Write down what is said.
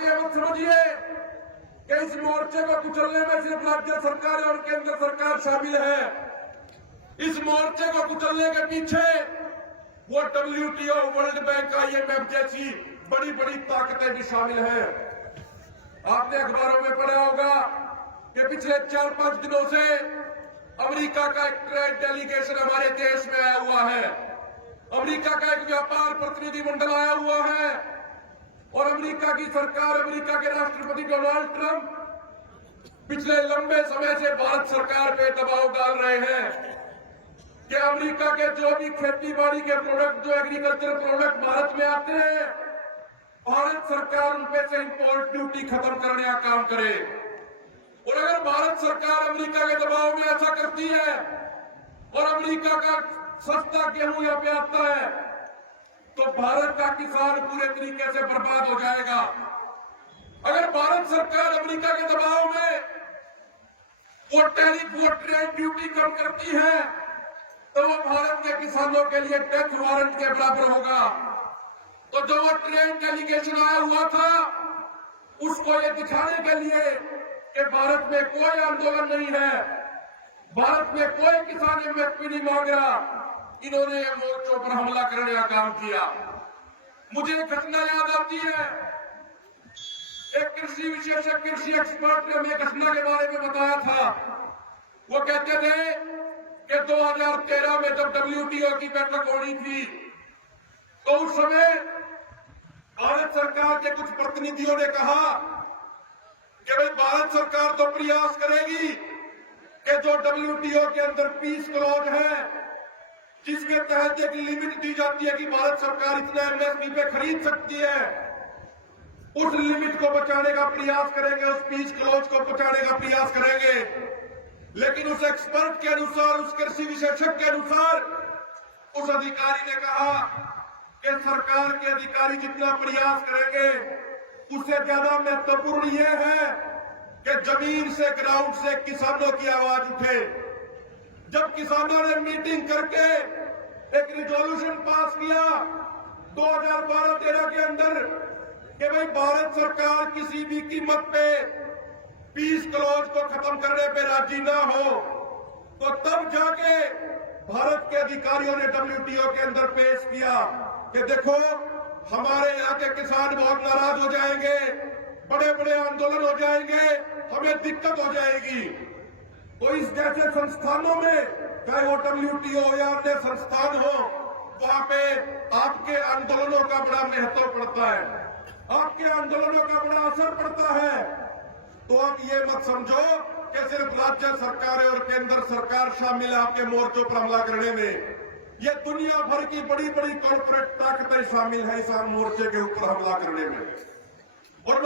आप ये मत समझिए कि इस मोर्चे को कुचलने में सिर्फ राज्य सरकार और केंद्र सरकार शामिल है। इस मोर्चे को कुचलने के पीछे वो WTO, वर्ल्ड बैंक, IMF जैसी बड़ी बड़ी ताकतें भी शामिल हैं। आपने अखबारों में पढ़ा होगा कि पिछले 4-5 दिनों से अमेरिका का एक ट्रेड डेलीगेशन हमारे देश में आया हुआ है। अमेरिका का एक व्यापार प्रतिनिधिमंडल आया हुआ है और अमेरिका की सरकार, अमेरिका के राष्ट्रपति डोनाल्ड ट्रंप पिछले लंबे समय से भारत सरकार पे दबाव डाल रहे हैं कि अमेरिका के जो भी खेती बाड़ी के प्रोडक्ट, जो एग्रीकल्चर प्रोडक्ट भारत में आते हैं, भारत सरकार उन पे से इंपोर्ट ड्यूटी खत्म करने का काम करे। और अगर भारत सरकार अमेरिका के दबाव में ऐसा करती है और अमेरिका का सस्ता गेहूं यहाँ पे आता है तो भारत का किसान पूरे तरीके से बर्बाद हो जाएगा। अगर भारत सरकार अमेरिका के दबाव में वो टैरिफ, वो ट्रेड ड्यूटी कम करती है तो वो भारत के किसानों के लिए डेथ वारंट के बराबर होगा। तो जो वो ट्रेड डेलीगेशन आया हुआ था उसको ये दिखाने के लिए कि भारत में कोई आंदोलन नहीं है, भारत में कोई किसान MSP नहीं मांग रहा, इन्होंने मोर्चों पर हमला करने का काम किया। मुझे एक घटना याद आती है। एक कृषि विशेषज्ञ, कृषि एक्सपर्ट ने हमें घटना के बारे में बताया था। वो कहते थे कि 2013 में जब WTO की बैठक होनी थी तो उस समय भारत सरकार के कुछ प्रतिनिधियों ने कहा कि भाई भारत सरकार तो प्रयास करेगी कि जो WTO के अंदर पीस क्लॉज है, जिसके तहत एक लिमिट दी जाती है कि भारत सरकार इतना MSP पे खरीद सकती है, उस लिमिट को बचाने का प्रयास करेंगे, उस पीस क्लॉज को बचाने का प्रयास करेंगे। लेकिन उस एक्सपर्ट के अनुसार, उस कृषि विशेषज्ञ के अनुसार, उस अधिकारी ने कहा कि सरकार के अधिकारी जितना प्रयास करेंगे उससे ज्यादा महत्वपूर्ण ये है कि जमीन से, ग्राउंड से किसानों की आवाज उठे। जब किसानों ने मीटिंग करके एक रिजोल्यूशन पास किया 2012-13 के अंदर कि भाई भारत सरकार किसी भी कीमत पे पीस क्लॉज को खत्म करने पे राजी ना हो, तो तब जाके भारत के अधिकारियों ने WTO के अंदर पेश किया कि देखो हमारे यहाँ के किसान बहुत नाराज हो जाएंगे, बड़े बड़े आंदोलन हो जाएंगे, हमें दिक्कत हो जाएगी। तो इस जैसे संस्थानों में, चाहे वो WTO या अन्य संस्थान हो, वहां पे आपके आंदोलनों का बड़ा महत्व पड़ता है, आपके आंदोलनों का बड़ा असर पड़ता है। तो आप ये मत समझो कि सिर्फ राज्य सरकार और केंद्र सरकार शामिल है आपके मोर्चों पर हमला करने में। ये दुनिया भर की बड़ी बड़ी कॉर्पोरेट ताकतें शामिल है इस मोर्चे के ऊपर हमला करने में। और